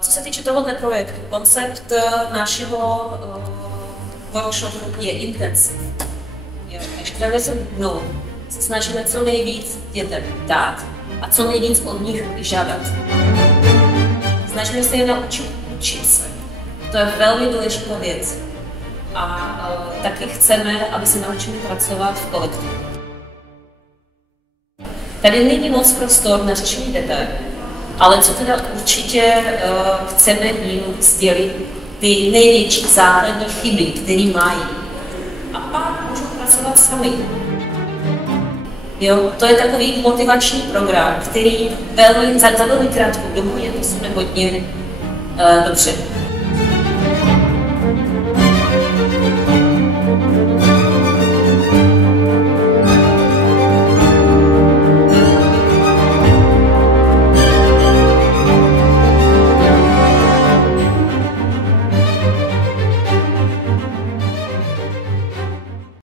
Co se týče tohoto projektu, koncept našeho workshopu je intenziv. Takže velice dnou se snažíme co nejvíc dětem dát a co nejvíc od nich vyžádat. Snažíme se je naučit učit se. To je velmi důležitá věc. A taky chceme, aby se naučili pracovat v kolektivu. Tady není moc prostor na řešení detailů, ale co teda určitě chceme jim sdělit, ty největší základní chyby, které mají. A pak můžou pracovat sami. Jo, to je takový motivační program, který za velmi krátkou dobu je to hodně dobře.